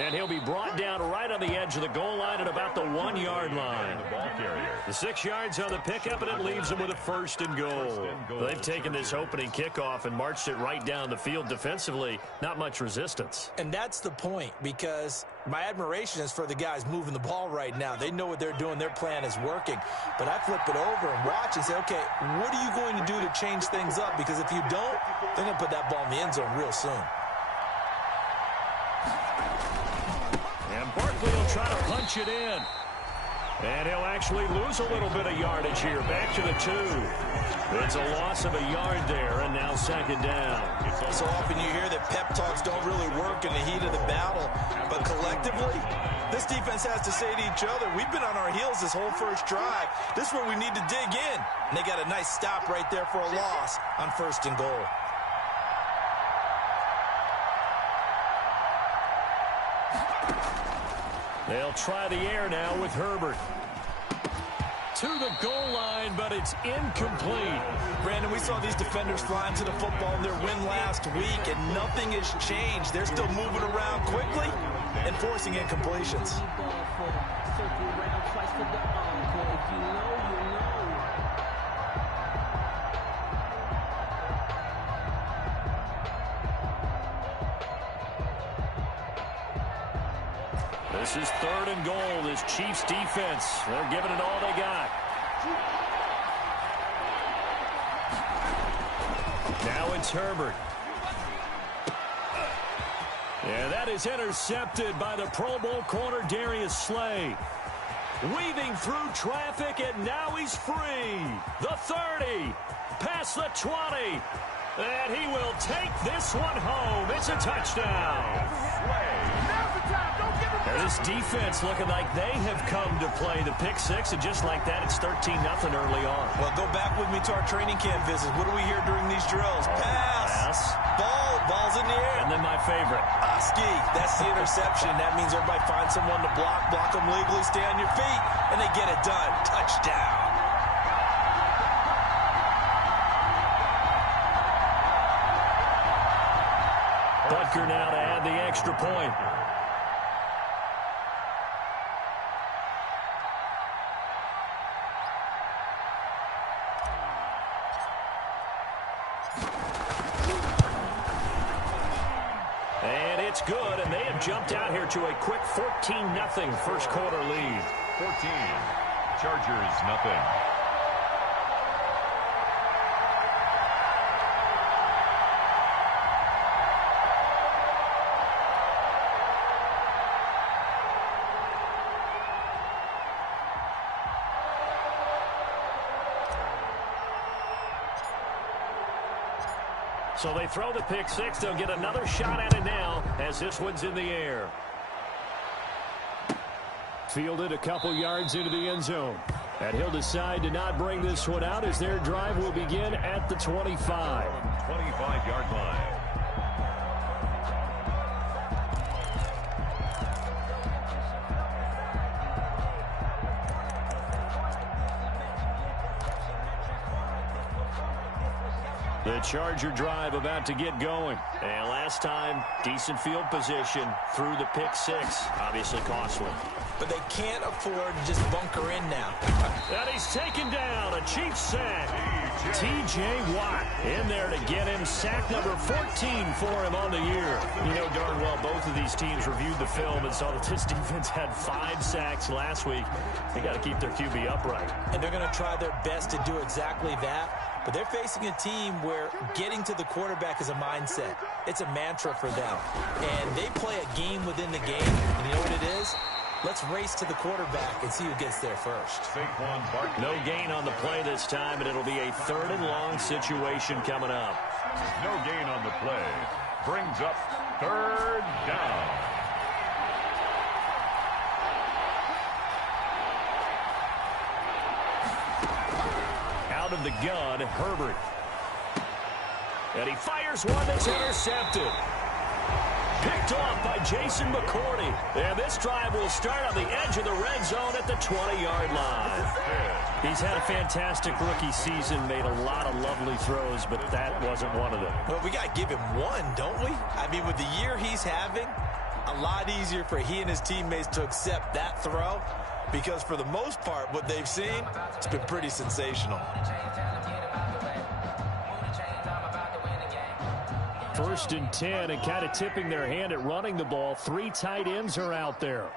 And he'll be brought down right on the edge of the goal line at about the 1-yard line. The 6 yards on the pickup, and it leaves them with a 1st and goal. They've taken this opening kickoff and marched it right down the field defensively. Not much resistance. And that's the point, because my admiration is for the guys moving the ball right now. They know what they're doing. Their plan is working. But I flip it over and watch and say, okay, what are you going to do to change things up? Because if you don't, they're going to put that ball in the end zone real soon. And Barkley will try to punch it in. And he'll actually lose a little bit of yardage here. Back to the 2. It's a loss of a yard there, and now 2nd down. So often you hear that pep talks don't really work in the heat of the battle. But collectively, this defense has to say to each other, we've been on our heels this whole first drive. This is where we need to dig in. And they got a nice stop right there for a loss on 1st and goal. They'll try the air now with Herbert. To the goal line, but it's incomplete. Brandon, we saw these defenders flying to the football in their win last week, and nothing has changed. They're still moving around quickly and forcing incompletions. This is 3rd and goal. This Chiefs defense, they're giving it all they got. Now it's Herbert. Yeah, that is intercepted by the Pro Bowl corner Darius Slay. Weaving through traffic, and now he's free. The 30, past the 20, and he will take this one home. It's a touchdown. This defense looking like they have come to play the pick 6, and just like that, it's 13-0 early on. Well, go back with me to our training camp visits. What do we hear during these drills? Pass. Ball's in the air. And then my favorite. Ski. That's the interception. That means everybody finds someone to block them legally, stay on your feet, and they get it done. Touchdown. Butker now to add the extra point. And it's good, and they have jumped out here to a quick 14-0 first quarter lead. 14, Chargers nothing. So they throw the pick 6. They'll get another shot at it now as this one's in the air. Fielded a couple yards into the end zone. And he'll decide to not bring this one out as their drive will begin at the 25. 25-yard line. The Charger drive about to get going. And last time, decent field position through the pick 6. Obviously costly. But they can't afford to just bunker in now. And he's taken down. A Chiefs sack. T.J. Watt in there to get him. Sack number 14 for him on the year. You know darn well both of these teams reviewed the film and saw that this defense had 5 sacks last week. They got to keep their QB upright. And they're going to try their best to do exactly that. But they're facing a team where getting to the quarterback is a mindset. It's a mantra for them. And they play a game within the game. And you know what it is? Let's race to the quarterback and see who gets there first. No gain on the play this time, and it'll be a 3rd and long situation coming up. No gain on the play. Brings up 3rd down. Out of the gun, Herbert. And he fires one that's intercepted. Picked off by Jason McCourty. And this drive will start on the edge of the red zone at the 20-yard line. He's had a fantastic rookie season, made a lot of lovely throws, but that wasn't one of them. Well, we got to give him one, don't we? I mean, with the year he's having, a lot easier for he and his teammates to accept that throw because for the most part, what they've seen, it's been pretty sensational. First and 10 and kind of tipping their hand at running the ball. 3 tight ends are out there.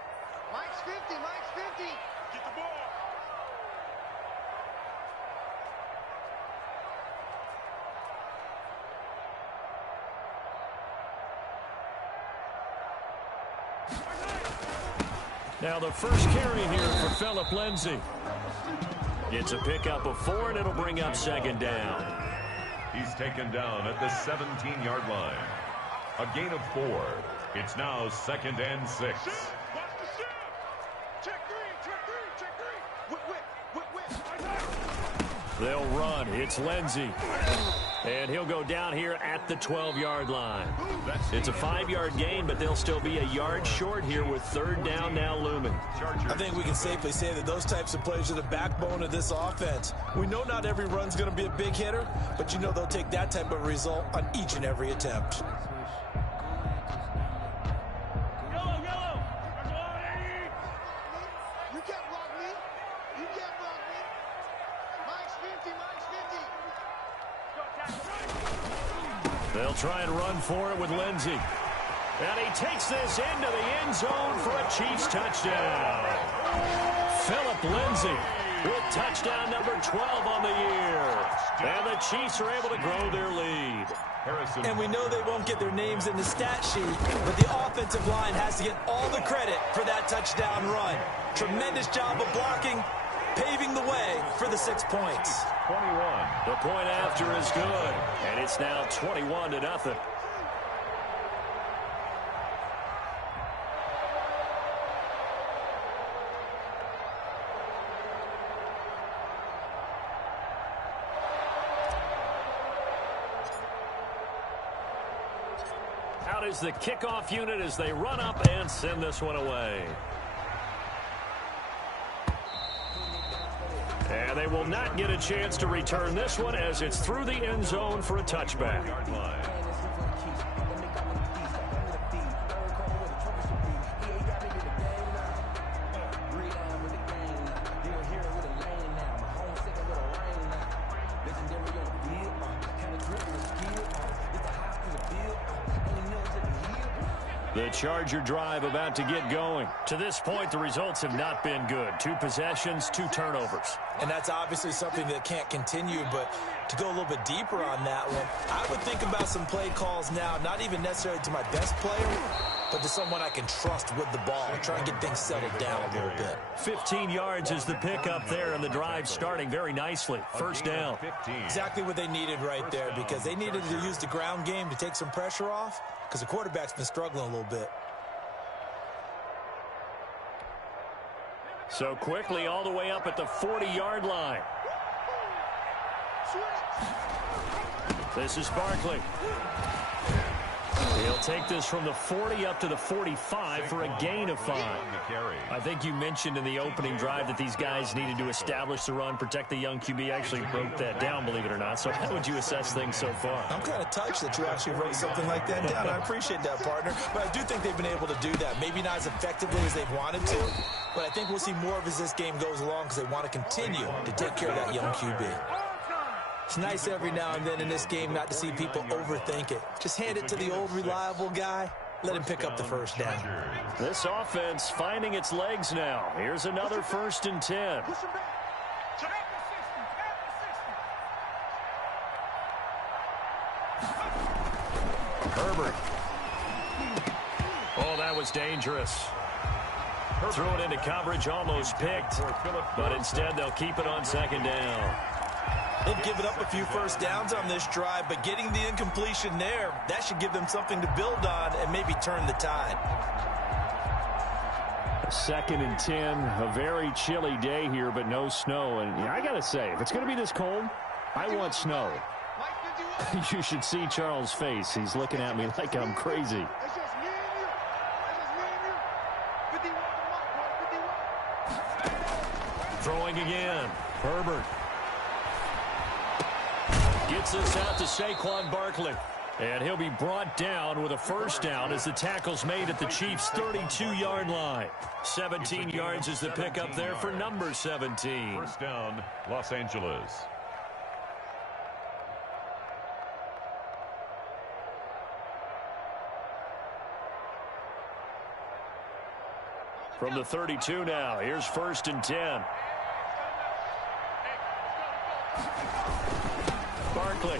Mike's 50, Mike's 50. Get the ball. Now the first carry here for Philip Lindsay. It's a pickup of 4, and it'll bring up second down. He's taken down at the 17-yard line. A gain of 4. It's now 2nd and 6. Watch the shift. Check 3, check 3, check 3. Whip. They'll run. It's Lindsay. And he'll go down here at the 12-yard line. It's a 5-yard gain, but they'll still be a yard short here with 3rd down now looming. I think we can safely say that those types of plays are the backbone of this offense. We know not every run's going to be a big hitter, but you know they'll take that type of result on each and every attempt. You can't block me. You can't block me. Mike's 50, Mike's 50. They'll try and run for it with Lindsay. And he takes this into the end zone for a Chiefs touchdown. Philip Lindsay with touchdown number 12 on the year. And the Chiefs are able to grow their lead. And we know they won't get their names in the stat sheet, but the offensive line has to get all the credit for that touchdown run. Tremendous job of blocking, paving the way for the 6 points. 21. The point after is good, and it's now 21-0. Out is the kickoff unit as they run up and send this one away. And they will not get a chance to return this one as it's through the end zone for a touchback. The Charger drive about to get going. To this point, the results have not been good. 2 possessions, 2 turnovers. And that's obviously something that can't continue, but to go a little bit deeper on that one, I would think about some play calls now, not even necessarily to my best player, but to someone I can trust with the ball, try and get things settled down a little bit. 15 yards is the pickup there, and the drive starting very nicely. First down. Exactly what they needed right there, because they needed to use the ground game to take some pressure off, because the quarterback's been struggling a little bit. So quickly all the way up at the 40-yard line. This is Barkley. He'll take this from the 40 up to the 45 for a gain of 5. I think you mentioned in the opening drive that these guys needed to establish the run, protect the young QB. Actually broke that down, believe it or not. So how would you assess things so far? I'm kind of touched that you actually wrote something like that down. I appreciate that, partner. But I do think they've been able to do that. Maybe not as effectively as they've wanted to, but I think we'll see more of as this game goes along because they want to continue to take care of that young QB. It's nice every now and then in this game not to see people overthink it. Just hand it to the old reliable guy. Let him pick up the first down. This offense finding its legs now. Here's another 1st and 10. Herbert. Oh, that was dangerous. Threw it into coverage, almost picked, but instead they'll keep it on 2nd down. They've given up a few first downs on this drive, but getting the incompletion there, that should give them something to build on and maybe turn the tide. 2nd and 10, a very chilly day here, but no snow. And I got to say, if it's going to be this cold, I want snow. You should see Charles' face. He's looking at me like I'm crazy. Throwing again. Herbert. Gets this out to Saquon Barkley. And he'll be brought down with a first down as the tackle's made at the Chiefs' 32-yard line. 17 yards is the pickup there for number 17. First down, Los Angeles. From the 32 now, here's 1st and 10. Barkley.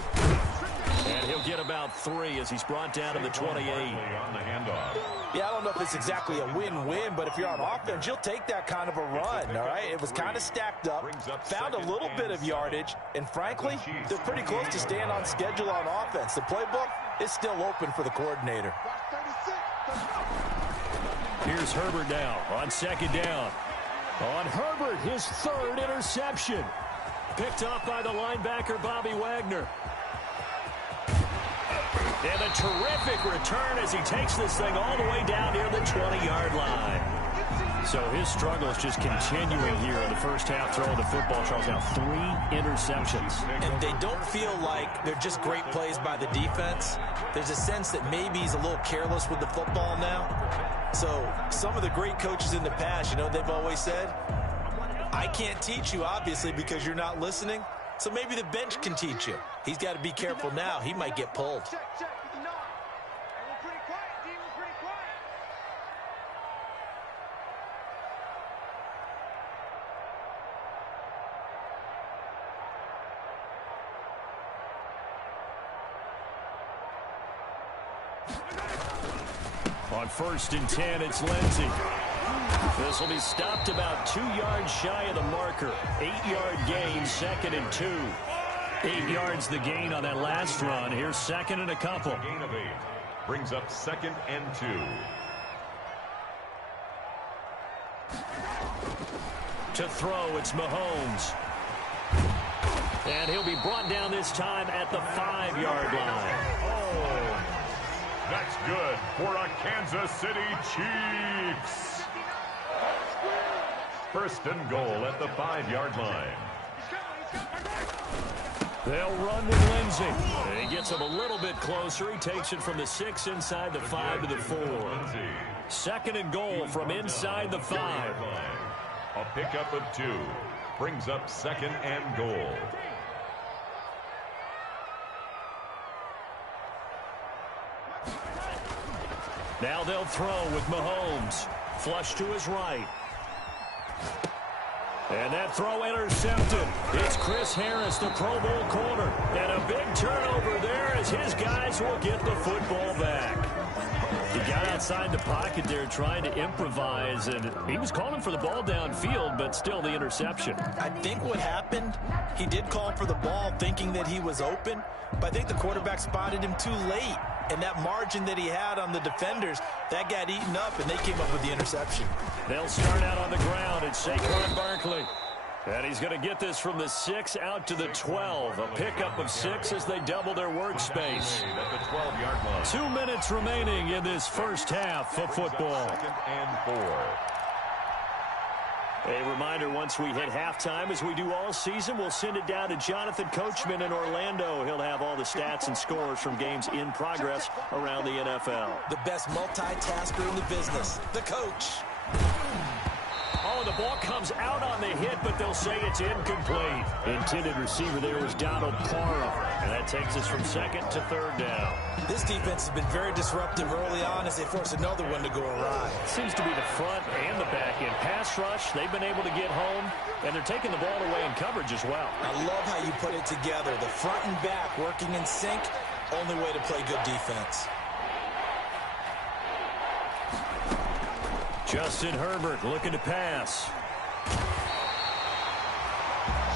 And he'll get about 3 as he's brought down to the 28. On the handoff. Yeah, I don't know if it's exactly a win-win, but if you're on offense, you'll take that kind of a run, all right? It was kind of stacked up, found a little bit of yardage, and frankly, they're pretty close to staying on schedule on offense. The playbook is still open for the coordinator. Here's Herbert now on 2nd down. On Herbert, his 3rd interception. Picked off by the linebacker, Bobby Wagner. And a terrific return as he takes this thing all the way down near the 20-yard line. So his struggle is just continuing here in the first half throwing the football. Charles, now 3 interceptions. And they don't feel like they're just great plays by the defense. There's a sense that maybe he's a little careless with the football now. So some of the great coaches in the past, you know, they've always said, I can't teach you, obviously, because you're not listening. So maybe the bench can teach you. He's got to be careful now. He might get pulled. On 1st and 10, it's Lindsey. This will be stopped about 2 yards shy of the marker. 8-yard gain, 2nd and 2. 8 yards the gain on that last run. Here's 2nd and a couple. Gain of 8 brings up 2nd and 2. To throw, it's Mahomes. And he'll be brought down this time at the 5-yard line. Oh, that's good for a Kansas City Chiefs. 1st and goal at the 5-yard line. They'll run with Lindsey. And he gets him a little bit closer. He takes it from the 6 inside the 5 to the 4. 2nd and goal from inside the 5. A pickup of 2 brings up 2nd and goal. Now they'll throw with Mahomes. Flush to his right. And that throw intercepted. It's Chris Harris, the Pro Bowl corner. And a big turnover there as his guys will get the football back. He got outside the pocket there trying to improvise, and he was calling for the ball downfield, but still the interception. I think what happened, he did call for the ball thinking that he was open, but I think the quarterback spotted him too late. And that margin that he had on the defenders, that got eaten up, and they came up with the interception. They'll start out on the ground. It's Saquon Barkley. And he's going to get this from the 6 out to the 12. A pickup of 6 as they double their workspace. 2 minutes remaining in this first half of football. 2nd and 4. A reminder, once we hit halftime, as we do all season, we'll send it down to Jonathan Coachman in Orlando. He'll have all the stats and scores from games in progress around the NFL. The best multitasker in the business, the coach. Oh, the ball comes out on the hit, but they'll say it's incomplete. Intended receiver there was Donald Parham, and that takes us from 2nd to 3rd down. This defense has been very disruptive early on as they force another one to go awry. Seems to be the front and the back end. Pass rush, they've been able to get home, and they're taking the ball away in coverage as well. I love how you put it together. The front and back working in sync, only way to play good defense. Justin Herbert looking to pass.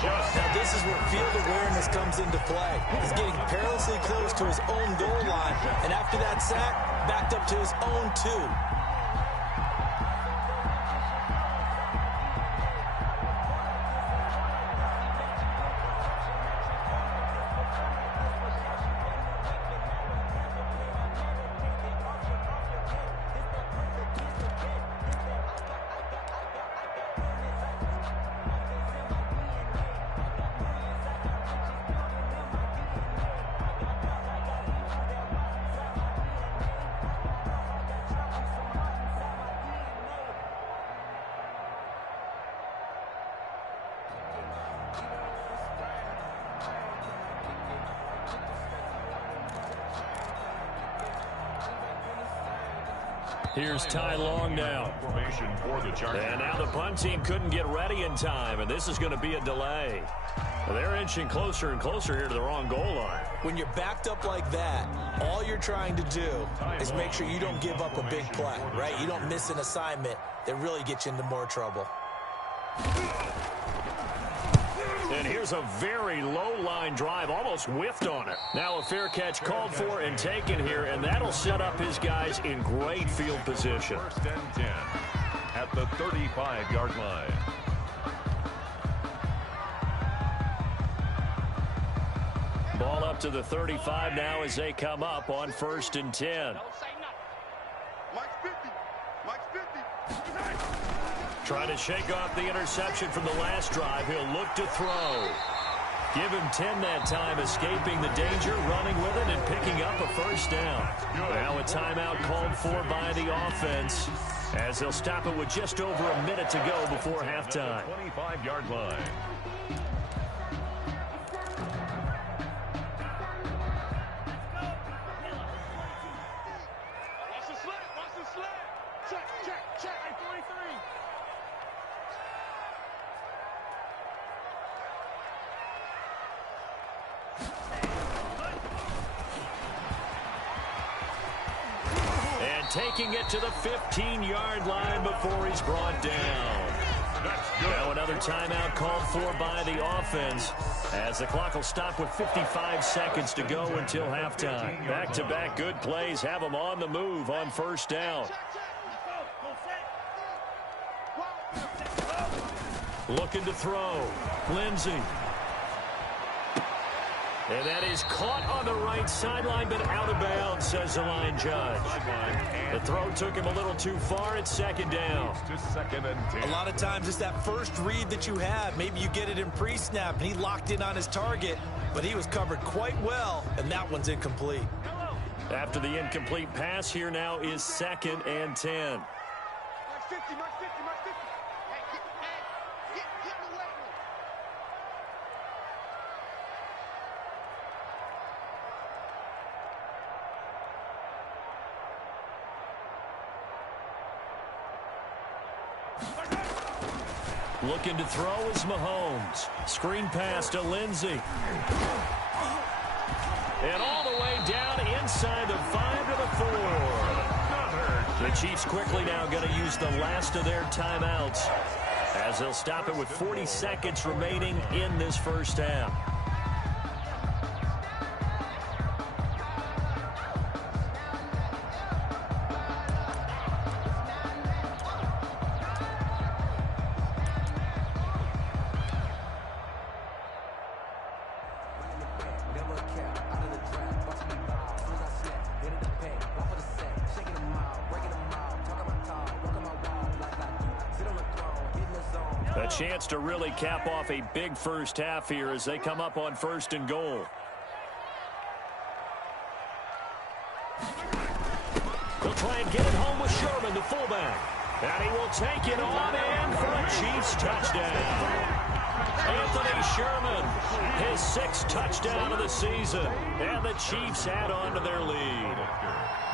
Now this is where field awareness comes into play. He's getting perilously close to his own goal line, and after that sack, backed up to his own 2. Here's Ty Long now. And now the punt team couldn't get ready in time, and this is going to be a delay. They're inching closer and closer here to the wrong goal line. When you're backed up like that, all you're trying to do is make sure you don't give up a big play, right? You don't miss an assignment that really gets you into more trouble. And here's a very low-line drive, almost whiffed on it. Now a fair catch called for and taken here, and that'll set up his guys in great field position. 1st and 10 at the 35-yard line. Ball up to the 35 now as they come up on 1st and 10. Mike's 50. Mike's 50. Trying to shake off the interception from the last drive. He'll look to throw. Give him 10 that time, escaping the danger, running with it, and picking up a 1st down. Now a timeout called for by the offense, as they'll stop it with just over a minute to go before halftime. 25-yard line. Taking it to the 15-yard line before he's brought down. Now another timeout called for by the offense, as the clock will stop with 55 seconds to go until halftime. Back-to-back good plays have them on the move on 1st down. Looking to throw. Lindsey. And that is caught on the right sideline, but out of bounds, says the line judge. The throw took him a little too far. It's 2nd down. A lot of times it's that first read that you have. Maybe you get it in pre-snap, and he locked in on his target, but he was covered quite well, and that one's incomplete. After the incomplete pass, here now is 2nd and 10. Mike's 50. Mike's 50. Mike's 50. Hey, get him away from him. Looking to throw is Mahomes. Screen pass to Lindsey. And all the way down inside the 5 to the 4. The Chiefs quickly now going to use the last of their timeouts, as they'll stop it with 40 seconds remaining in this 1st half. A chance to really cap off a big 1st half here as they come up on 1st and goal. They'll try and get it home with Sherman, the fullback. And he will take it on in for a Chiefs touchdown. Anthony Sherman, his 6th touchdown of the season. And the Chiefs add on to their lead.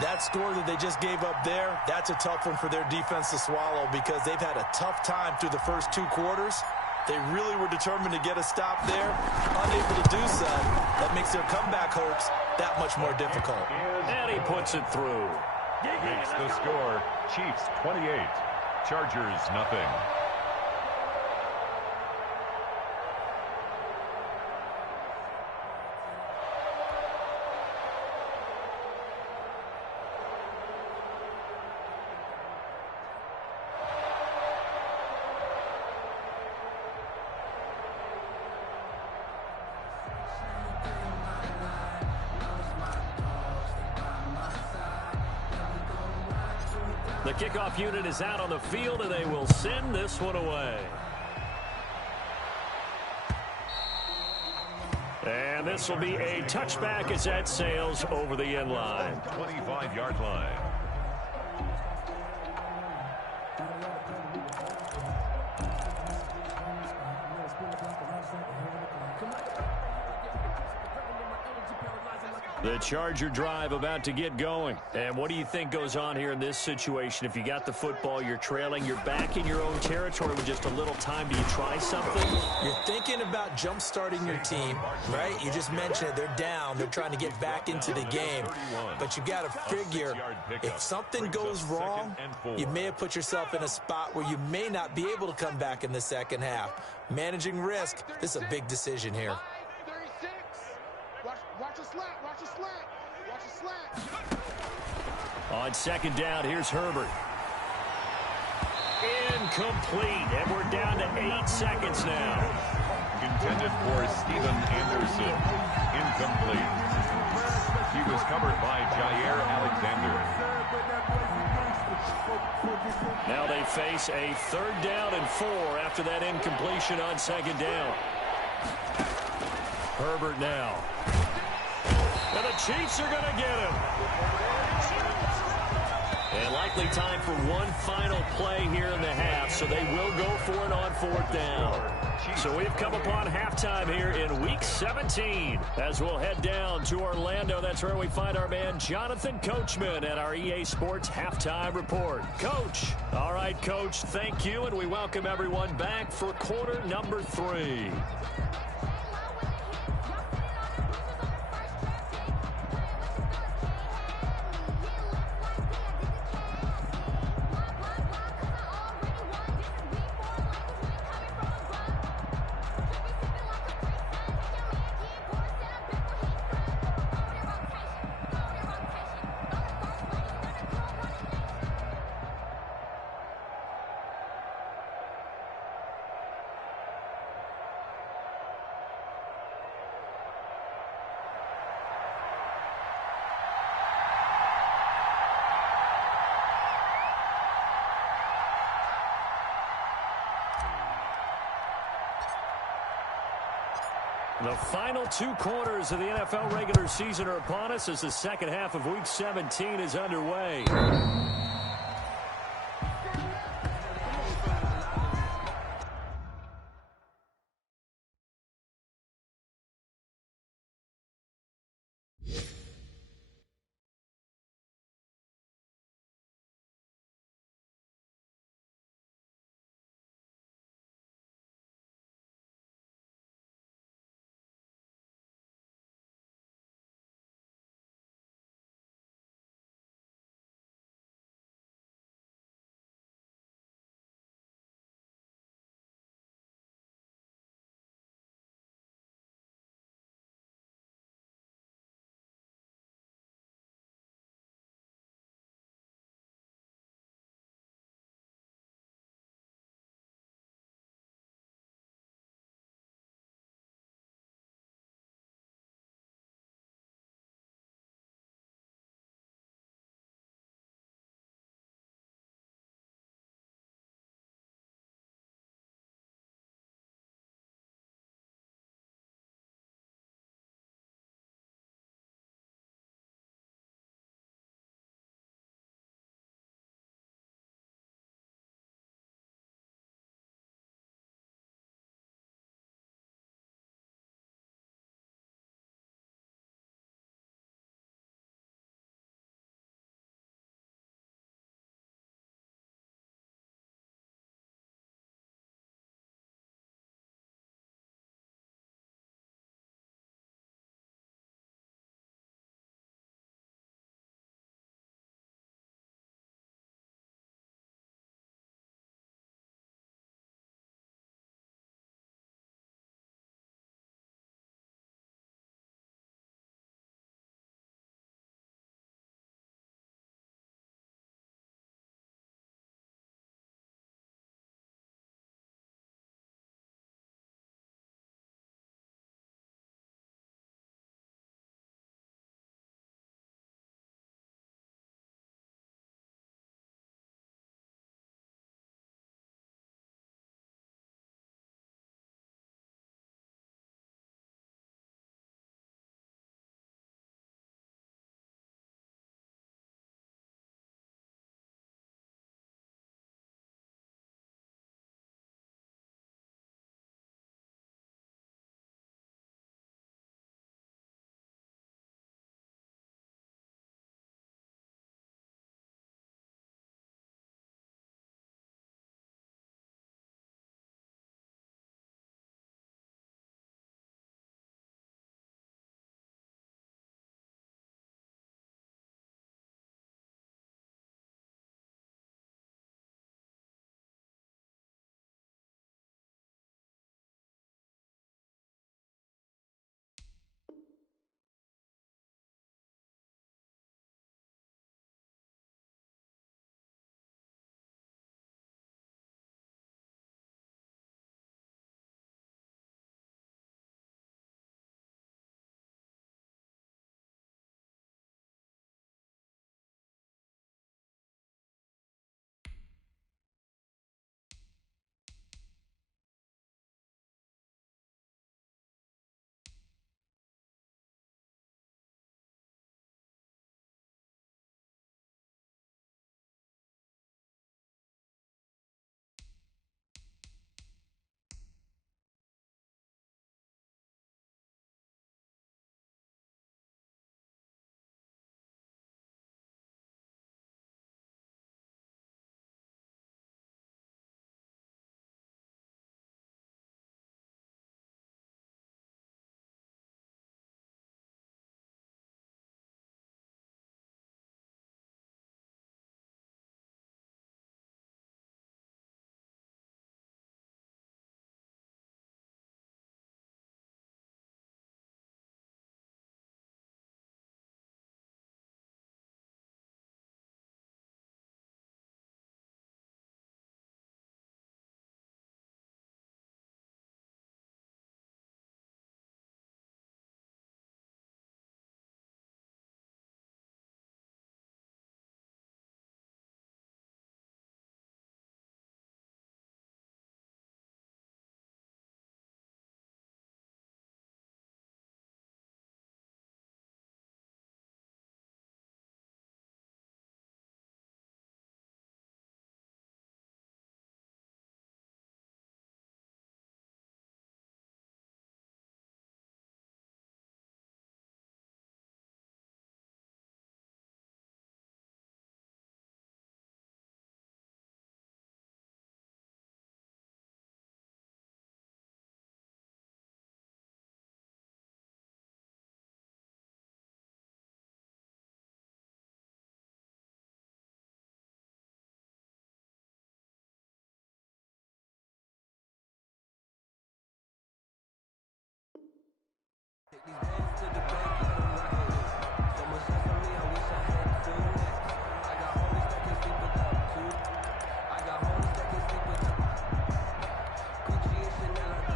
That score that they just gave up there, that's a tough one for their defense to swallow, because they've had a tough time through the first 2 quarters. They really were determined to get a stop there, unable to do so. That makes their comeback hopes that much more difficult. And he puts it through. Makes the score Chiefs 28, Chargers nothing. The kickoff unit is out on the field, and they will send this one away. And this will be a touchback as that sails over the end line. 25-yard line. The Charger drive about to get going. And what do you think goes on here in this situation? If you got the football, you're trailing, you're back in your own territory with just a little time. Do you try something? You're thinking about jump-starting your team, right? You just mentioned it. They're down. They're trying to get back into the game. But you got to figure if something goes wrong, you may have put yourself in a spot where you may not be able to come back in the second half. Managing risk, this is a big decision here. 36. Watch a slant. Watch a slant. Watch a slant. On second down, here's Herbert. Incomplete, and we're down to 8 seconds now. Intended for Steven Anderson. Incomplete. He was covered by Jair Alexander. Now they face a 3rd down and 4 after that incompletion on second down. Herbert now. And the Chiefs are going to get him. And likely time for one final play here in the half, so they will go for it on 4th down. So we've come upon halftime here in Week 17. As we'll head down to Orlando, that's where we find our man Jonathan Coachman at our EA Sports Halftime Report. Coach. All right, Coach, thank you, and we welcome everyone back for quarter number 3. The final 2 quarters of the NFL regular season are upon us as the second half of Week 17 is underway.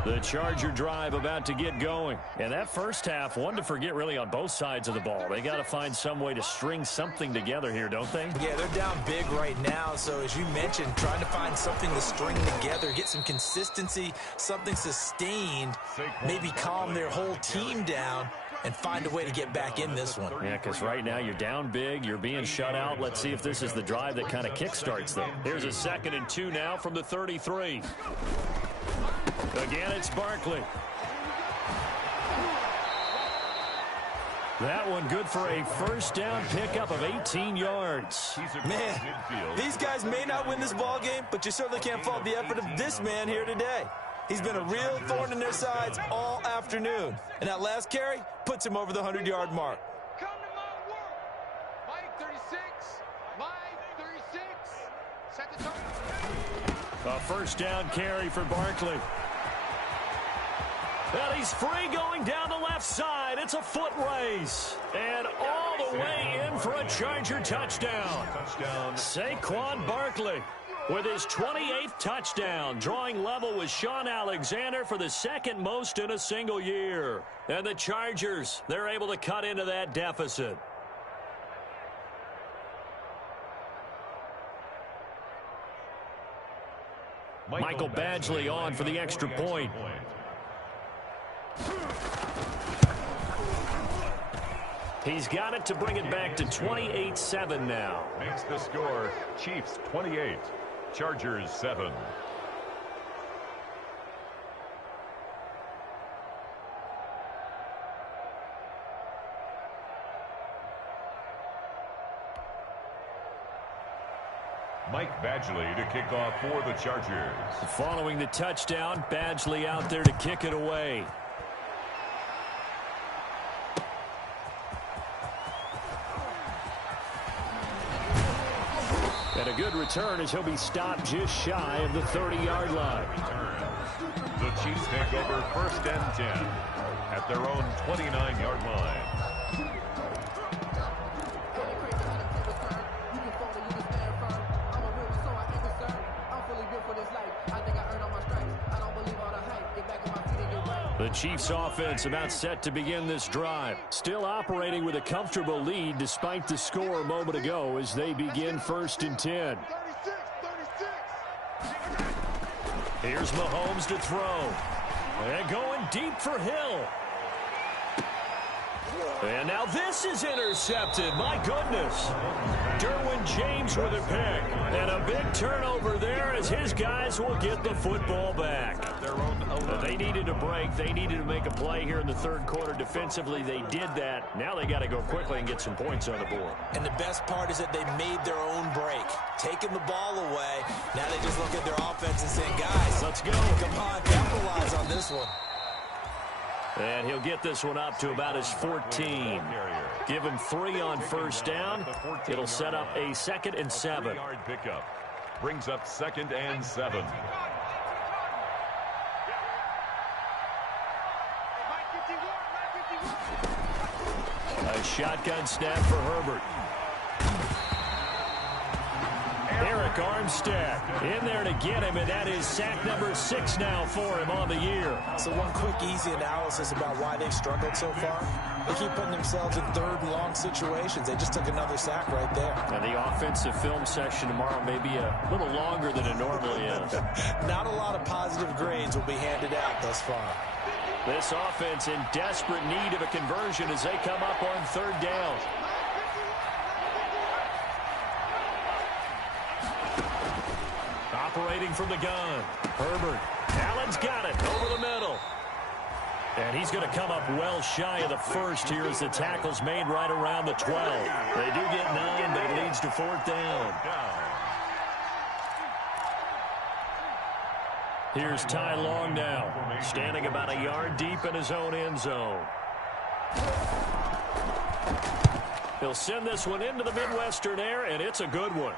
The Charger drive about to get going. And that first half, one to forget really on both sides of the ball. They got to find some way to string something together here, don't they? Yeah, they're down big right now. So as you mentioned, trying to find something to string together, get some consistency, something sustained, maybe calm their whole team down and find a way to get back in this one. Yeah, because right now you're down big, you're being shut out. Let's see if this is the drive that kind of kickstarts them. Here's a 2nd and 2 now from the 33. Again, it's Barkley. That one good for a first down pickup of 18 yards. Man, these guys may not win this ball game, but you certainly can't fault the effort of this man here today. He's been a real thorn in their sides all afternoon. And that last carry puts him over the 100-yard mark. Come to my work. Mike 36. Mike 36. Set the tone. A first down carry for Barkley. And he's free going down the left side. It's a foot race. And all the way in for a Charger touchdown. Saquon Barkley with his 28th touchdown, drawing level with Sean Alexander for the 2nd most in a single year. And the Chargers, they're able to cut into that deficit. Michael Badgley on for the extra point. He's got it to bring it back to 28-7 now. Makes the score Chiefs 28, Chargers 7. Mike Badgley to kick off for the Chargers. Following the touchdown, Badgley out there to kick it away. And a good return as he'll be stopped just shy of the 30-yard line. The Chiefs take over 1st and 10 at their own 29-yard line. The Chiefs offense about set to begin this drive. Still operating with a comfortable lead despite the score a moment ago as they begin 1st and 10. 36. Here's Mahomes to throw. And going deep for Hill. And now this is intercepted. My goodness. Derwin James with a pick. And a big turnover there as his guys will get the football back. They needed a break. They needed to make a play here in the 3rd quarter. Defensively, they did that. Now they got to go quickly and get some points on the board. And the best part is that they made their own break. Taking the ball away. Now they just look at their offense and say, guys, let's go. Come on, capitalize on this one. And he'll get this one up to about his 14. Give him 3 on first down. It'll set up a 2nd and 7. Pickup brings up 2nd and 7. A shotgun snap for Herbert. Eric Armstead in there to get him, and that is sack number 6 now for him on the year. So one quick, easy analysis about why they've struggled so far. They keep putting themselves in 3rd and long situations. They just took another sack right there. And the offensive film session tomorrow may be a little longer than it normally is. Not a lot of positive grades will be handed out thus far. This offense in desperate need of a conversion as they come up on 3rd down. Operating from the gun. Herbert. Allen's got it over the middle. And he's going to come up well shy of the 1st here as the tackle's made right around the 12. They do get 9, but it leads to 4th down. Here's Ty Long now, standing about a yard deep in his own end zone. He'll send this one into the Midwestern air, and it's a good one.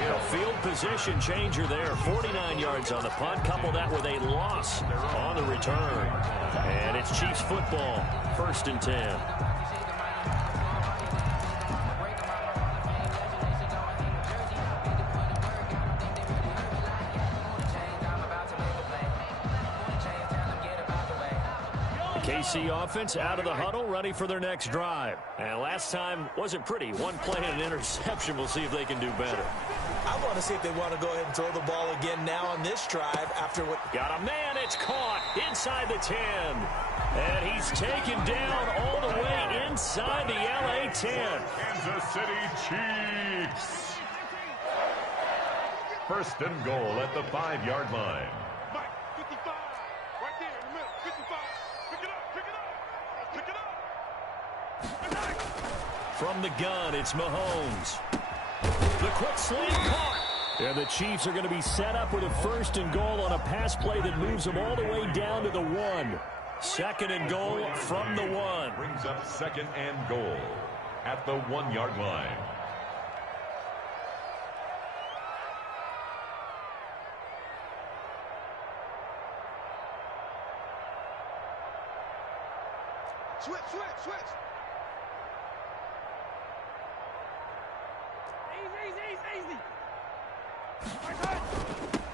A field position changer there. 49 yards on the punt. Couple that with a loss on the return. And it's Chiefs football. 1st and 10. KC offense out of the huddle, ready for their next drive. And last time wasn't pretty. One play and an interception. We'll see if they can do better. I want to see if they want to go ahead and throw the ball again now on this drive after what... Got a man. It's caught inside the 10. And he's taken down all the way inside the LA 10. Kansas City Chiefs. First and goal at the 5-yard line. Mike, 55. Right there in the middle. 55. Pick it up. Pick it up. Pick it up. From the gun, it's Mahomes. The quick slant caught. And the Chiefs are going to be set up with a first and goal on a pass play that moves them all the way down to the 1. Second and goal from the 1. Brings up second and goal at the 1-yard line. Switch. Easy.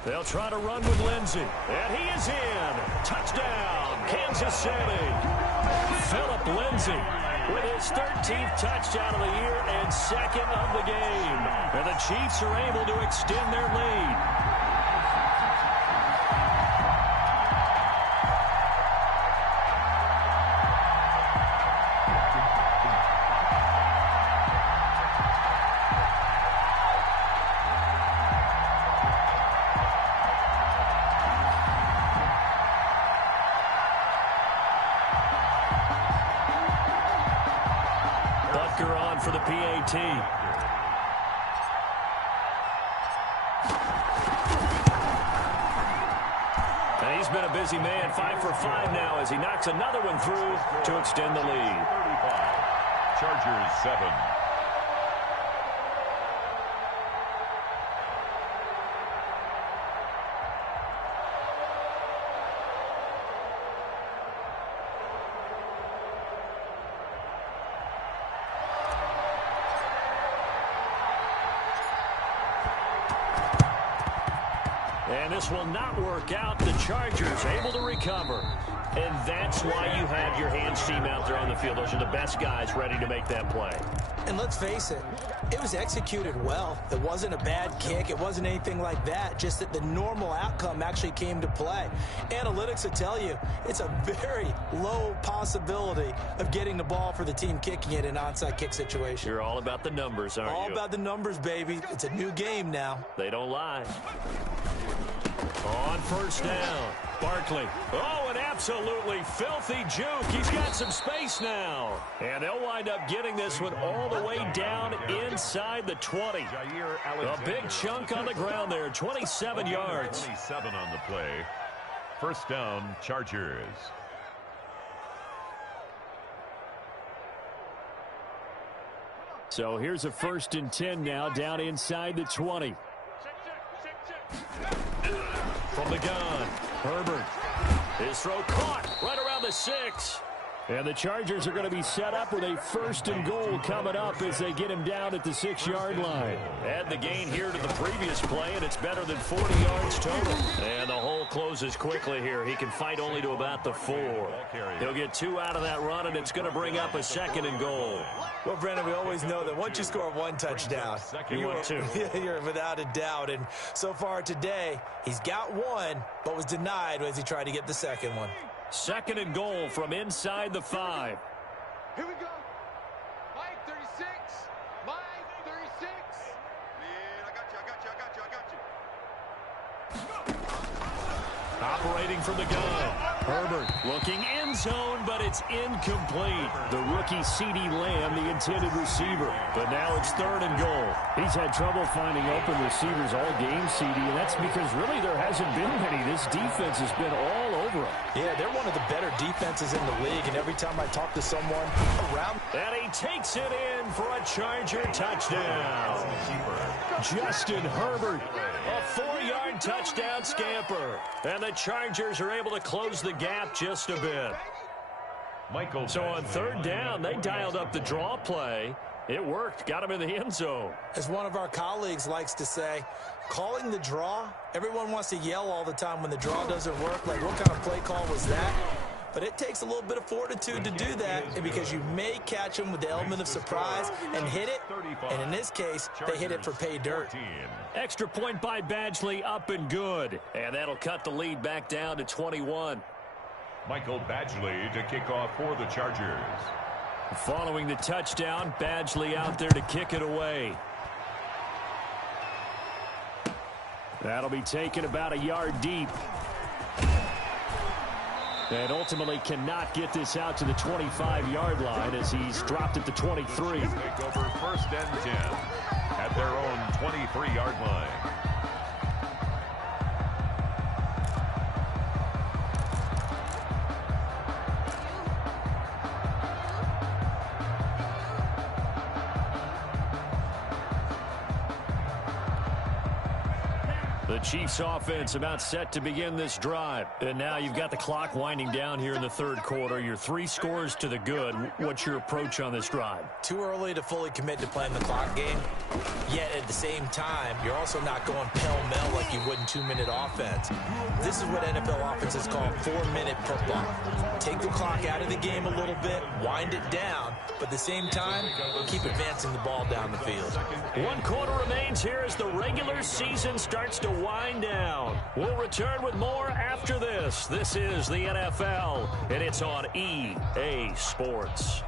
They'll try to run with Lindsey. And he is in. Touchdown, Kansas City. Philip Lindsey with his 13th touchdown of the year and second of the game. And the Chiefs are able to extend their lead. On for the PAT. And he's been a busy man, 5 for 5 now as he knocks another one through to extend the lead. 35. Chargers 7. And this will not work out. The Chargers able to recover. And that's why you have your hands team out there on the field. Those are the best guys ready to make that play. And let's face it, it was executed well. It wasn't a bad kick. It wasn't anything like that. Just that the normal outcome actually came to play. Analytics will tell you it's a very low possibility of getting the ball for the team kicking it in an onside kick situation. You're all about the numbers, aren't you? All about the numbers, baby. It's a new game now. They don't lie. On first down, Barkley. Oh, an absolutely filthy juke. He's got some space now. And they'll wind up getting this one all the way down inside the 20. A big chunk on the ground there, 27 yards. 27 on the play. First down, Chargers. So here's a 1st and 10 now, down inside the 20. From the gun, Herbert. His throw caught right around the 6. And the Chargers are going to be set up with a 1st and goal coming up as they get him down at the 6-yard line. Add the gain here to the previous play, and it's better than 40 yards total. And the hole closes quickly here. He can fight only to about the 4. He'll get 2 out of that run, and it's going to bring up a 2nd and goal. Well, Brandon, we always know that once you score 1 touchdown, You want 2. You're without a doubt. And so far today, he's got 1, but was denied as he tried to get the 2nd one. 2nd and goal from inside the 5. Here we go. Mike, 36. Mike, 36. Man, I got you. Operating from the gun. Herbert looking end zone, but it's incomplete. The rookie CeeDee Lamb, the intended receiver. But now it's 3rd and goal. He's had trouble finding open receivers all game, CD, and that's because really there hasn't been many. This defense has been all over him. Yeah, they're one of the better defenses in the league, and every time I talk to someone around... And he takes it in for a Charger touchdown. Justin Herbert, a 4-yard touchdown scamper. And the Chargers are able to close the gap just a bit. So on 3rd down, they dialed up the draw play. It worked, got him in the end zone. As one of our colleagues likes to say, calling the draw, everyone wants to yell all the time when the draw doesn't work. Like, what kind of play call was that? but it takes a little bit of fortitude to do that, and because you may catch them with the element of surprise and hit it, and in this case, they hit it for pay dirt. Extra point by Badgley, up and good. And that'll cut the lead back down to 21. Michael Badgley to kick off for the Chargers. Following the touchdown, Badgley out there to kick it away. That'll be taken about a yard deep. And ultimately cannot get this out to the 25-yard line as he's dropped at the 23. Take over 1st and 10 at their own 23-yard line. The Chiefs offense about set to begin this drive. And now you've got the clock winding down here in the third quarter. Your 3 scores to the good. What's your approach on this drive? Too early to fully commit to playing the clock game. Yet at the same time, you're also not going pell-mell like you would in 2-minute offense. This is what NFL offenses call 4-minute football. Take the clock out of the game a little bit, wind it down, but at the same time, keep advancing the ball down the field. 1 quarter remains here as the regular season starts to wind down. We'll return with more after this. This is the NFL, and it's on EA Sports.